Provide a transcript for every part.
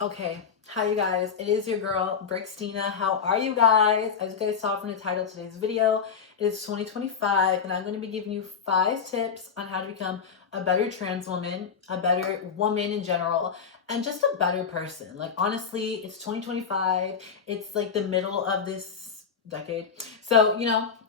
Okay, hi you guys. It is your girl, Brixtina. How are you guys? As you guys saw from the title of today's video, it is 2025, and I'm going to be giving you 5 tips on how to become a better trans woman, a better woman in general, and just a better person. Like, honestly, it's 2025. It's like the middle of this decade. So,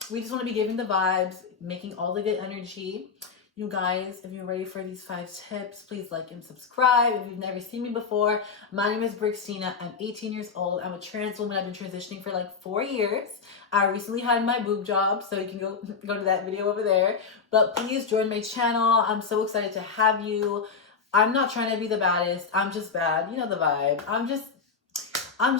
we just want to be giving the vibes, making all the good energy. You guys, if you're ready for these 5 tips, please like and subscribe. If you've never seen me before, my name is Brixtina. I'm 18 years old. I'm a trans woman. I've been transitioning for like 4 years. I recently had my boob job, so you can go to that video over there. But please join my channel. I'm so excited to have you. I'm not trying to be the baddest. I'm just bad. You know the vibe. I'm just I'm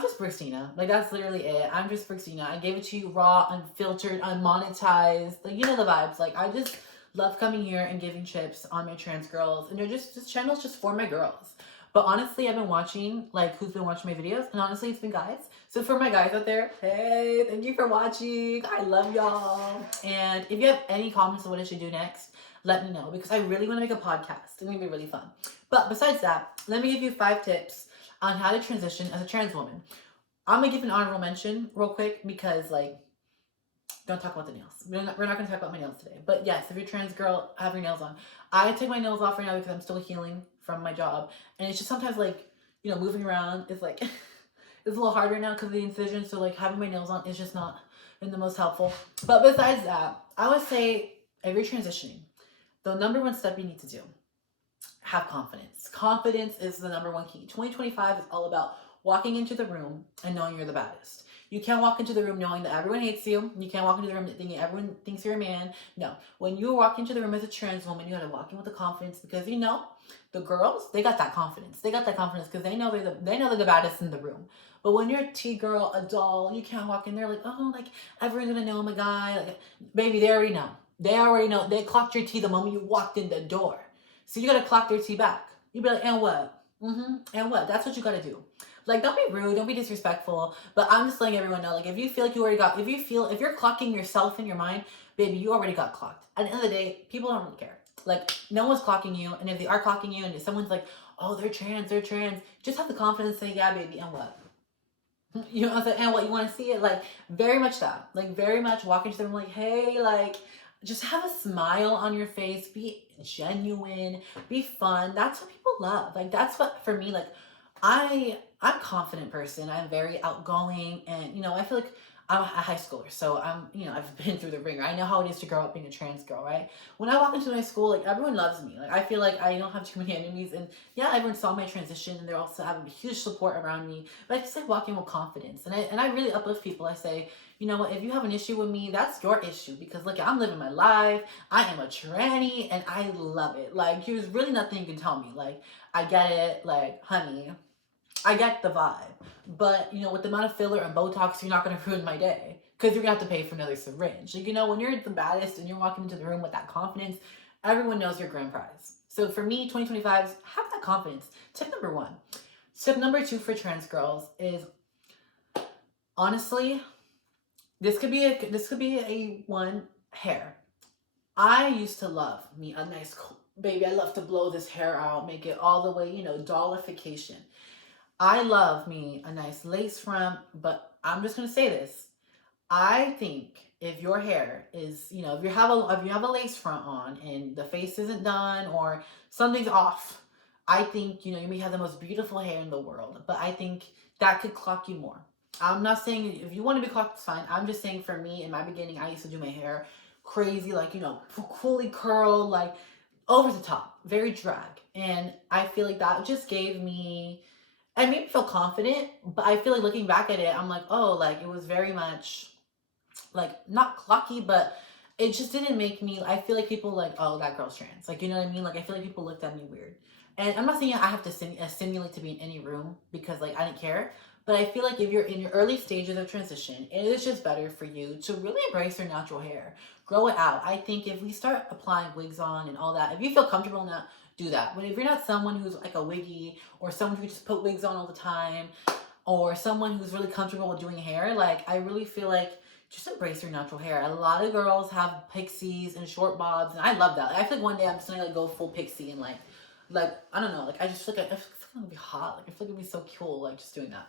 just Brixtina. Like, that's literally it. I'm just Brixtina. I gave it to you raw, unfiltered, unmonetized. Like, you know the vibes. Like, I just love coming here and giving tips on my trans girls. And they're just, this channel's just for my girls. But honestly, I've been watching, like, who's been watching my videos. And honestly, it's been guys. So for my guys out there, hey, thank you for watching. I love y'all. And if you have any comments on what I should do next, let me know. Because I really want to make a podcast. It's going to be really fun. But besides that, let me give you 5 tips on how to transition as a trans woman. I'm gonna give an honorable mention real quick because, like, don't talk about the nails. We're not gonna talk about my nails today. But yes, if you're a trans girl, have your nails on. I take my nails off right now because I'm still healing from my job, and it's just sometimes like, moving around is like it's a little harder now because of the incision. So like having my nails on is just not been the most helpful. But besides that, I would say if you're transitioning, the number one step you need to do, have confidence. Confidence is the number one key. 2025 is all about walking into the room and knowing you're the baddest. You can't walk into the room knowing that everyone hates you. You can't walk into the room thinking everyone thinks you're a man. No. When you walk into the room as a trans woman, you gotta walk in with the confidence because the girls, they got that confidence. They got that confidence because they know they're the baddest in the room. But when you're a T girl, a doll, you can't walk in there like, oh, like everyone's gonna know I'm a guy. Like, baby, they already know. They already know. They clocked your T the moment you walked in the door. So you gotta clock their T back. You be like, and what? And what? That's what you gotta do. Like, don't be rude, don't be disrespectful. But I'm just letting everyone know, like, if you feel like you already got, if you're clocking yourself in your mind, baby, you already got clocked. At the end of the day, people don't really care. Like, no one's clocking you, and if they are clocking you, and if someone's like, oh, they're trans, just have the confidence to say, yeah, baby, and what? You know what I'm saying? And what, you want to see it? Like, very much that. Like, very much walk into the room like, hey, like, just have a smile on your face. Be genuine. Be fun. That's what people love. Like, that's what, for me, like, I'm a confident person. I'm very outgoing. And, I feel like I'm a high schooler. So I've been through the ringer. I know how it is to grow up being a trans girl, right? When I walk into my school, like, everyone loves me. Like, I feel like I don't have too many enemies. And yeah, everyone saw my transition and they're also having a huge support around me. But I just like walking with confidence. And I really uplift people. I say, you know what, if you have an issue with me, that's your issue. Because look, I'm living my life. I am a tranny and I love it. Like, there's really nothing you can tell me. Like, I get it. Like, honey, I get the vibe. But, with the amount of filler and Botox, you're not going to ruin my day. Because you're going to have to pay for another syringe. Like, when you're the baddest and you're walking into the room with that confidence, everyone knows your grand prize. So for me, 2025 is have that confidence. Tip number 1. Tip number 2 for trans girls is, honestly, this could be a one, hair. I used to love me a nice baby. I love to blow this hair out, make it all the way, dollification. I love me a nice lace front, but I'm just gonna say this. I think if your hair is, if you have a lace front on and the face isn't done or something's off, I think, you may have the most beautiful hair in the world, but I think that could clock you more. I'm not saying if you want to be clocked, it's fine. I'm just saying for me, in my beginning, I used to do my hair crazy, like, fully curled, like over the top, very drag. And I feel like that just gave me, I made me feel confident, but I feel like looking back at it, I'm like, oh, like it was very much like not clocky, but it just didn't make me. I feel like people like, oh, that girl's trans. Like, you know what I mean? Like, I feel like people looked at me weird. And I'm not saying I have to simulate to be in any room because like I didn't care. But I feel like if you're in your early stages of transition, it is just better for you to really embrace your natural hair, grow it out. I think if we start applying wigs on and all that, if you feel comfortable in that, do that. But if you're not someone who's like a wiggy or someone who just put wigs on all the time, or someone who's really comfortable with doing hair, like I really feel like just embrace your natural hair. A lot of girls have pixies and short bobs, and I love that. I feel like one day I'm just gonna like go full pixie and like I don't know, like I just feel like like it'd be hot. Like I feel like it'd be so cool, like just doing that.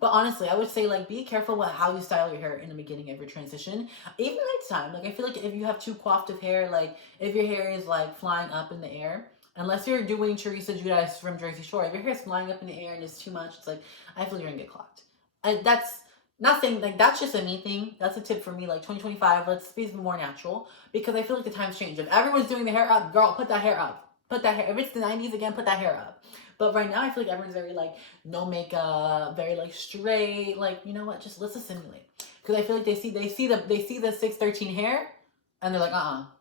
But honestly, I would say like be careful with how you style your hair in the beginning of your transition. Even nighttime. Like I feel like if you have too coiffed of hair, like if your hair is like flying up in the air, unless you're doing Teresa Giudice from Jersey Shore, if your hair is flying up in the air and it's too much, it's like I feel you're gonna get clogged. And that's nothing like that's just a me thing. That's a tip for me. Like 2025, let's be more natural because I feel like the times change. If everyone's doing the hair up, girl, put that hair up. Put that hair. If it's the 90s again, put that hair up. But right now, I feel like everyone's very like no makeup, very like straight. Like you know what? Just let's assimilate. Because I feel like they see the 613 hair, and they're like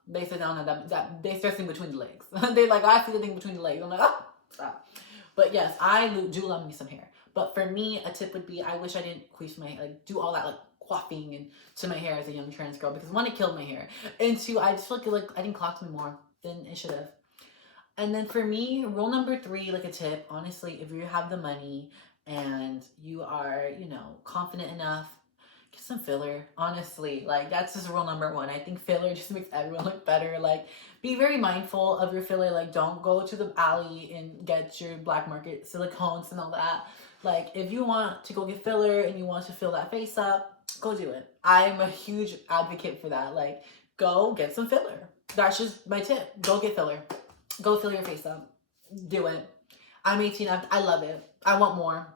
They sit down and that they start seeing between the legs. They like I see the thing between the legs. I'm like stop. But yes, I do love me some hair. But for me, a tip would be I wish I didn't queef my like do all that like coiffing and to my hair as a young trans girl because one, it killed my hair, and two, I just feel like I didn't clock me more than it should have. And then for me, rule number 3, like a tip, honestly, if you have the money and you are, you know, confident enough, get some filler. Honestly, like that's just rule number 1. I think filler just makes everyone look better. Like be very mindful of your filler. Like don't go to the alley and get your black market silicones and all that. Like if you want to go get filler and you want to fill that face up, go do it. I'm a huge advocate for that. Like go get some filler. That's just my tip. Go get filler. Go fill your face up. Do it. I'm 18. I love it. I want more.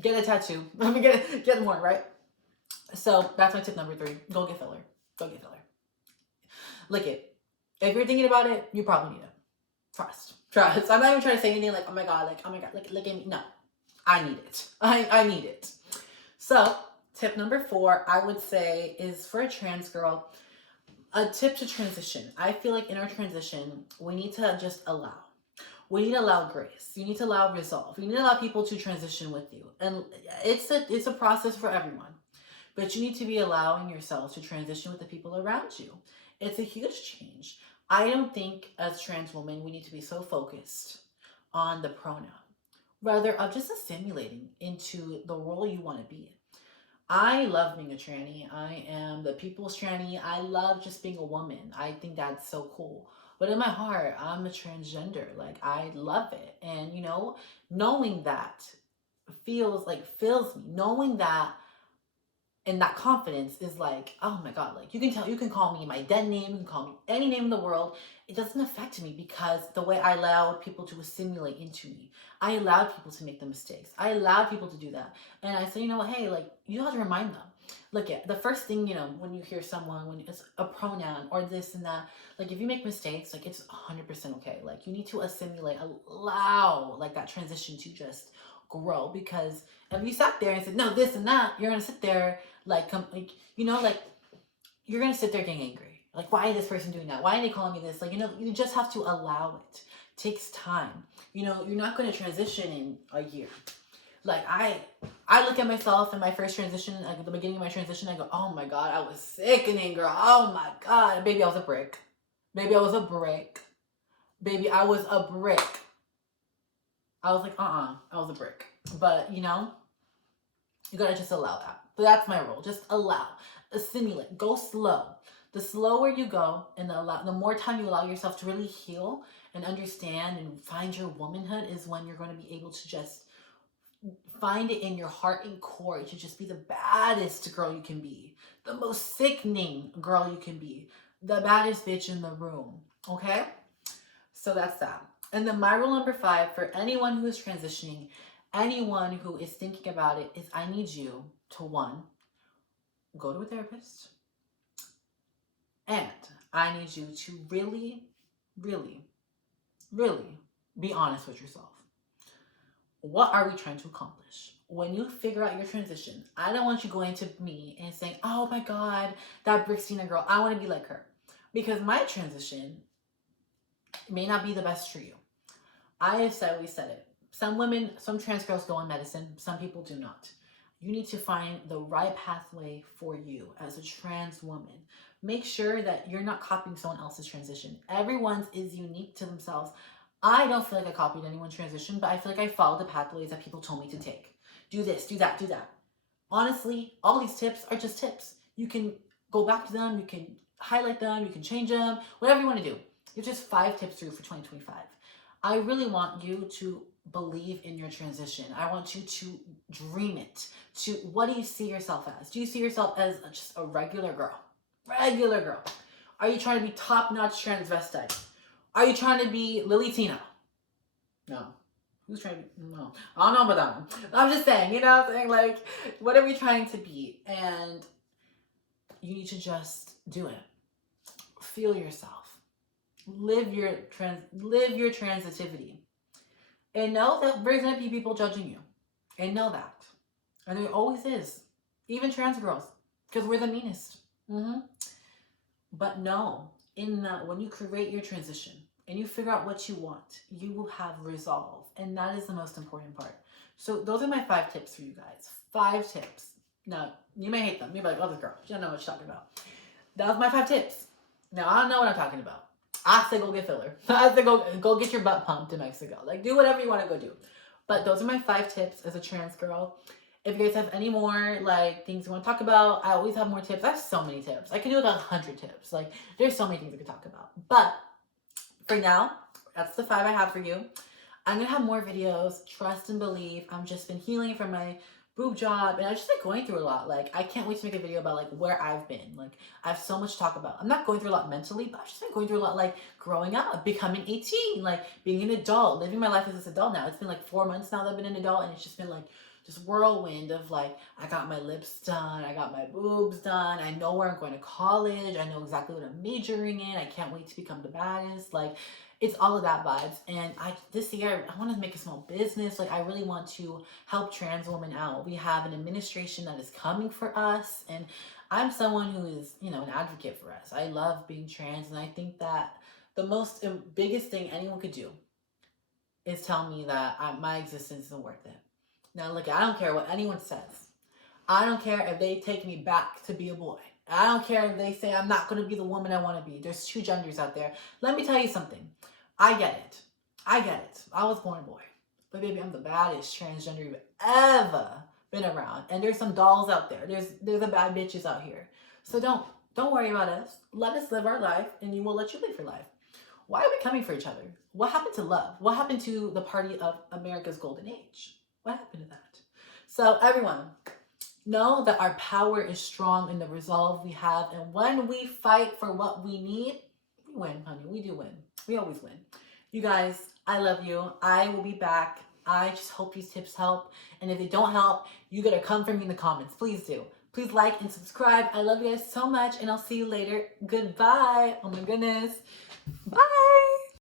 Get a tattoo. I mean, get more, right? So that's my tip number 3. Go get filler. Go get filler. Lick it. If you're thinking about it, you probably need it. Trust. I'm not even trying to say anything like, oh my god, like lick me. No. I need it. I need it. So tip number 4, I would say, is for a trans girl. A tip to transition. I feel like in our transition, we need to just allow. We need to allow grace. You need to allow resolve. You need to allow people to transition with you. And it's a process for everyone. But you need to be allowing yourself to transition with the people around you. It's a huge change. I don't think as trans women we need to be so focused on the pronoun, rather of just assimilating into the role you want to be in. I love being a tranny. I am the people's tranny. I love just being a woman. I think that's so cool. But in my heart, I'm a transgender. Like, I love it. And, you know, knowing that fills me. Knowing that and that confidence is like, oh my god, like you can call me my dead name, you can call me any name in the world. It doesn't affect me because the way I allowed people to assimilate into me. I allowed people to make the mistakes. I allowed people to do that. And I say, you know what, hey, like you have to remind them. Look at the first thing, you know, when you hear someone, when it's a pronoun or this and that, like if you make mistakes, like it's 100% okay. Like you need to assimilate, allow like that transition to just grow, because if you sat there and said no this and that, you're gonna sit there like you know, like you're gonna sit there getting angry, like why is this person doing that, why are they calling me this, like, you know, you just have to allow it. Takes time, you know. You're not going to transition in a year. Like I look at myself in my first transition, like at the beginning of my transition, I go, oh my god, I was sickening, girl. Oh my god, baby, I was a brick. Baby, I was a brick. Baby, I was a brick. I was like, I was a brick. But, you know, you gotta just allow that. But that's my rule. Just allow. Assimilate. Go slow. The slower you go and the more time you allow yourself to really heal and understand and find your womanhood is when you're going to be able to just find it in your heart and core to just be the baddest girl you can be. The most sickening girl you can be. The baddest bitch in the room. Okay? So that's that. And then my rule number 5 for anyone who is transitioning, anyone who is thinking about it, is I need you to, 1, go to a therapist. And I need you to really, really, really be honest with yourself. What are we trying to accomplish? When you figure out your transition, I don't want you going to me and saying, oh my god, that Brixtina girl, I want to be like her. Because my transition may not be the best for you. I have always said it. Some women, some trans girls go on medicine. Some people do not. You need to find the right pathway for you as a trans woman. Make sure that you're not copying someone else's transition. Everyone's is unique to themselves. I don't feel like I copied anyone's transition, but I feel like I followed the pathways that people told me to take. Do this, do that, do that. Honestly, all these tips are just tips. You can go back to them, you can highlight them, you can change them, whatever you want to do. It's just 5 tips for you for 2025. I really want you to believe in your transition. I want you to dream it. To what do you see yourself as? Do you see yourself as just a regular girl? Regular girl. Are you trying to be top-notch transvestite? Are you trying to be Lily Tina? No. Who's trying to be? No. I don't know about that one. I'm just saying, you know what I'm saying? Like, what are we trying to be? And you need to just do it. Feel yourself. Live your transitivity. And know that there's going to be people judging you. And know that. And there always is. Even trans girls. Because we're the meanest. But know, when you create your transition and you figure out what you want, you will have resolve. And that is the most important part. So those are my 5 tips for you guys. 5 tips. Now, you may hate them. You'll be like, oh, this girl, she don't know what she's talking about. That was my 5 tips. Now, I don't know what I'm talking about. I say go get filler. I say go get your butt pumped in Mexico. Like, do whatever you want to go do. But those are my 5 tips as a trans girl. If you guys have any more like things you want to talk about, I always have more tips. I have so many tips. I can do like 100 tips. Like, there's so many things I could talk about. But for now, that's the 5 I have for you. I'm gonna have more videos. Trust and believe. I've just been healing from my boob job, and I've just been going through a lot. Like, I can't wait to make a video about like where I've been. Like, I have so much to talk about. I'm not going through a lot mentally, but I've just been going through a lot, like growing up, becoming 18, like being an adult, living my life as an adult now. It's been like 4 months now that I've been an adult, and it's just been like just whirlwind of like, I got my lips done, I got my boobs done, I know where I'm going to college, I know exactly what I'm majoring in, I can't wait to become the baddest. Like, it's all of that vibes. And this year I want to make a small business. Like, I really want to help trans women out. We have an administration that is coming for us, and I'm someone who is, you know, an advocate for us. I love being trans, and I think that the biggest thing anyone could do is tell me that my existence isn't worth it. Now, look, I don't care what anyone says. I don't care if they take me back to be a boy. I don't care if they say I'm not going to be the woman I want to be. There's 2 genders out there. Let me tell you something. I get it. I get it. I was born a boy. But baby, I'm the baddest transgender you've ever been around. And there's some dolls out there. There's the bad bitches out here. So don't worry about us. Let us live our life, and you will let you live your life. Why are we coming for each other? What happened to love? What happened to the party of America's golden age? What happened to that? So everyone, know that our power is strong in the resolve we have. And when we fight for what we need, we win, honey. We do win. We always win. You guys, I love you. I will be back. I just hope these tips help. And if they don't help, you gotta come for me in the comments. Please do. Please like and subscribe. I love you guys so much, and I'll see you later. Goodbye. Oh my goodness. Bye.